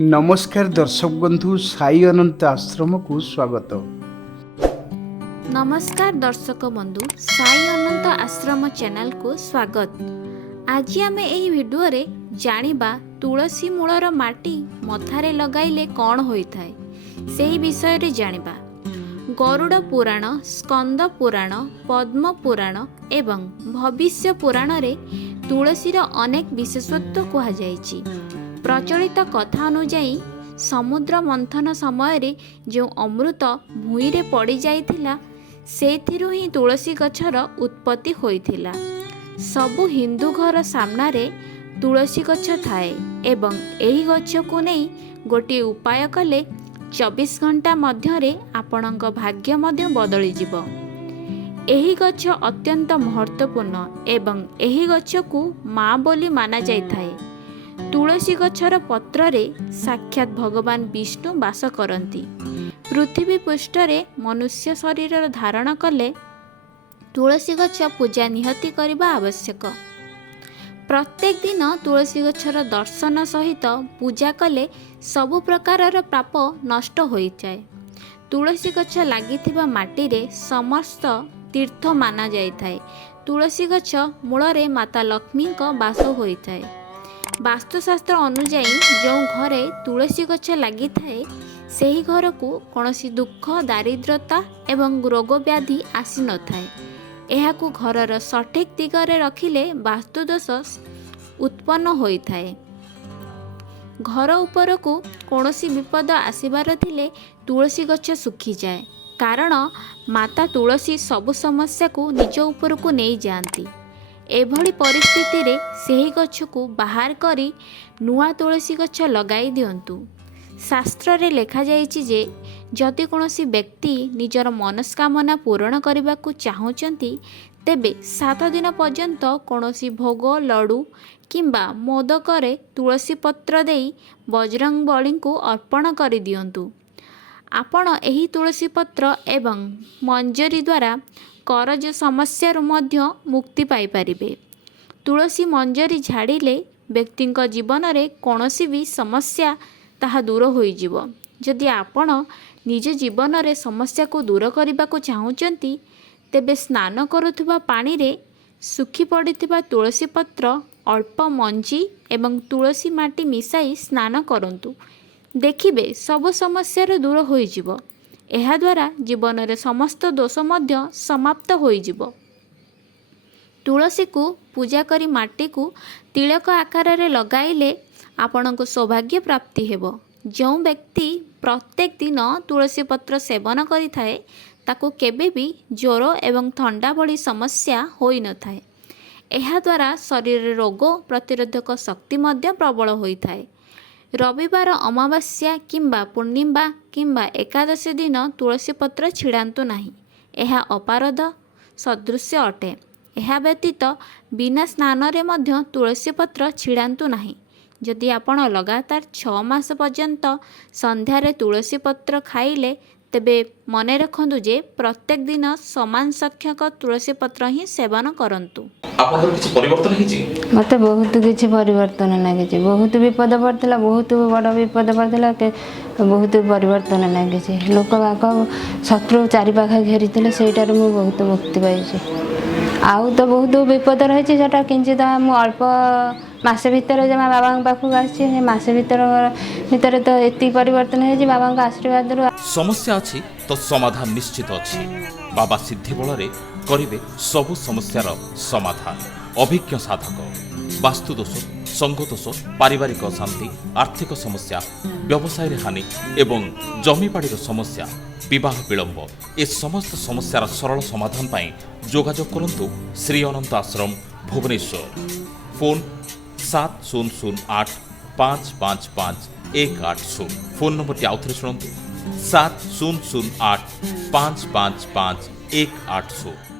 नमस्कार दर्शक बंधु साई अनंत आश्रम को स्वागत। नमस्कार दर्शक बंधु साई अनंत आश्रम चैनल को स्वागत। आज आम यही वीडियो रे जानिबा तुलसी मूलर माटी मथारे लगाइले कौन होइथाय सेही विषय रे जानिबा। गरुड़ पुराण, स्कंद पुराण, पद्म पुराण एवं भविष्य पुराण रे तुलसीर अनेक विशेषत्व कहा जायछि। प्रचलित कथा अनुଯାयी समुद्र मंथन समय रे जो अमृत भूई रे पड़ी जाइथिला सेथिरु ही तुलसी गछर उत्पत्ति होइथिला। सबु हिंदू घर सामना रे तुलसी गछ थाए एवं एही गछ को नहीं गोटे उपाय कले 24 घंटा मध्यरे आपणक भाग्य मध्य बदली जिवो। एही गछ अत्यंत महत्वपूर्ण एवं एही गछ को माँ बोली माना जाइथाए। तुलसी गछर पत्र रे साक्षात भगवान विष्णु वास करती। पृथ्वी पृष्ठरे मनुष्य शरीर धारण कले तुलसी गछ पूजा निहति करबा आवश्यक। प्रत्येक दिन तुलसी गछर दर्शन सहित पूजा कले सबु प्रकारर पाप नष्ट होई जाए। तुलसी गछ लागिथिबा माटी रे समस्त तीर्थ माना जाइथाए। तुलसी गछ मूलरे माता लक्ष्मी को वास होइथाए। वास्तुशास्त्र अनुଯାयी जो घरे तुलसी गछ लगी थाए ସେହି घर को कौनसी दुख, दारिद्रता एवं रोग व्याधि आसी न थाए। एहाकू घरर सठिक दिगरे रखिले वास्तुदोष उत्पन्न होइथाए। घर उपर को कौनसी विपद आसिबार थिले तुलसी गछ सुखी जाए, कारण माता तुलसी सबु समस्या को निज उपर को नहीं जाती। एभली परिस्थिति रे ସେହି गछ को बाहर करी नुआ तुलसी गछ लगाई दियंतु। शास्त्र रे लेखा जाइछि जे जदि कोनोसी व्यक्ति निजर मनस्कामना पूर्ण करबा को चाहुचंती तेबे 7 दिन पर्यंत कोनोसी भोग, लड्डू किंबा मोदक रे तुलसी पत्र देई बजरंग बली को अर्पण करि दियंतु। आपण एही तुलसी पत्र एवं मंजरी द्वारा करज समस्या मध्य मुक्ति पाई परिबे। तुलसी मंजरी झाड़िले व्यक्तिंक जीवन रे कौनसी भी समस्या ताहा दूर होई जिवो। जदि आपण निज जीवन रे समस्या को दूर करबा को चाहुचंती तेबे स्नान करुथुबा पानी रे सुखी पड़िथिबा तुलसी पत्र, अल्प मंजी एवं तुलसी माटी मिसाई स्नान करंतु। देखिबे सब समस्या दूर होई जिवो। एहा द्वारा जीवन रे समस्त दोष मध्य समाप्त होई जिवो। तुलसी को पूजा करी माटी को तिलक आकार रे लगाइले आपण को सौभाग्य प्राप्ति हेबो। जो व्यक्ति प्रत्येक दिन तुलसी पत्र सेवन करि थाए ताको केबे भी ज्वर एवं ठंडा भली समस्या होई न थाए। एहा द्वारा शरीर रोग प्रतिरोधक शक्ति मध्य प्रबल होई थाए। रविवार, अमावास्या किंबा पूर्णिमा किंबा एकादशी दिन तुलसी पत्र छिड़ांतु नहीं। यह अपराध सदृश अटे। यह व्यतीत बिना स्नान रे मध्य तुलसी पत्र छिड़ांतु नहीं। जदि आपण लगातार 6 मास पर्यंत संध्यारे तुलसी पत्र खाइले तेबे मने रखंतु जे प्रत्येक दिन समान संख्यक तुलसी पत्र ही सेवन करंतु। आपनकर किछि परिवर्तन हिछि? मते बहुत किछि परिवर्तन लागिछि। बहुत विपद पड़थिला, बहुत बड़ विपद पड़थिला के बहुत परिवर्तन लागिछि। लोक बाक शत्रु चारि पाखा घेरिथिले सेटार मु बहुत मुक्ति पाइछि। आउ तो बहुत विपद रहिछि सेटा किंचित मु अल्प मासे भितर जमा बाबा पाखु आछि। मासे भितर तो एति परिवर्तन हेछि बाबा का आशीर्वाद रु। समस्या अछि तो समाधान निश्चित अछि। बाबा सिद्धि बल रे करिवे सबु समस्यार समाधान। अभिज्ञ साधक वास्तुदोष, संगदोष, पारिवारिक अशांति, आर्थिक समस्या, व्यवसाय रे हानि एवं जमीबाड़ीर समस्या, विवाह विलंब ए समस्त समस्यार सरल समाधान पाई जोगाजोग करंतु Shri Anant Ashram Bhubaneswar. Phone 7008 555 180। Phone number टी आउथरे सुनंतु 7008 555 180।